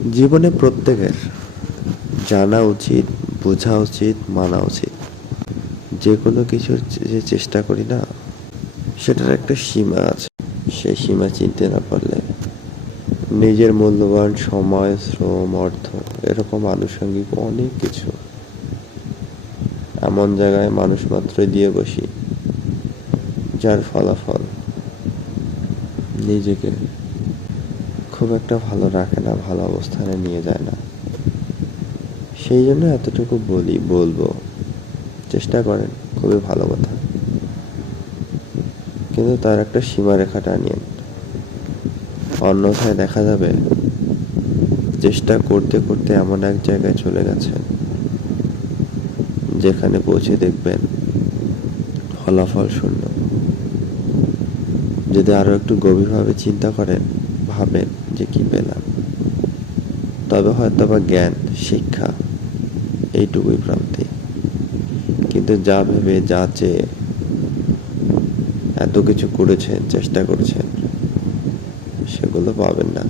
জীবনে প্রত্যেকের জানা উচিত, বোঝা উচিত, মানা উচিত। যে কোনো কিছুর যে চেষ্টা করি না, সেটার একটা সীমা আছে। সেই সীমা চিনতে না পারলে নিজের মূল্যবান সময়, শ্রম, অর্থ এরকম আনুষঙ্গিক অনেক কিছু এমন জায়গায় মানুষ মাত্রই দিয়ে বসি, যার ফলাফল নিজেকে খুব একটা ভালো রাখে না, ভালো অবস্থানে নিয়ে যায় না। সেই জন্য এতটুকু বলবো, চেষ্টা করেন, খুবই ভালো কথা, কিন্তু তার একটা সীমারেখাটা নিন। অন্যথায় দেখা যাবে চেষ্টা করতে করতে এমন এক জায়গায় চলে গেছেন যেখানে পৌঁছে দেখবেন ফলাফল শূন্য। যদি আরো একটু গভীরভাবে চিন্তা করেন, ভাবেন যে কি পেলাম, তবে হয়তো বা জ্ঞান, শিক্ষা এইটুকুই প্রাপ্তি। কিন্তু যা ভেবে, যা চেয়ে এত কিছু করেছেন, চেষ্টা করছেন, সেগুলো পাবেন না।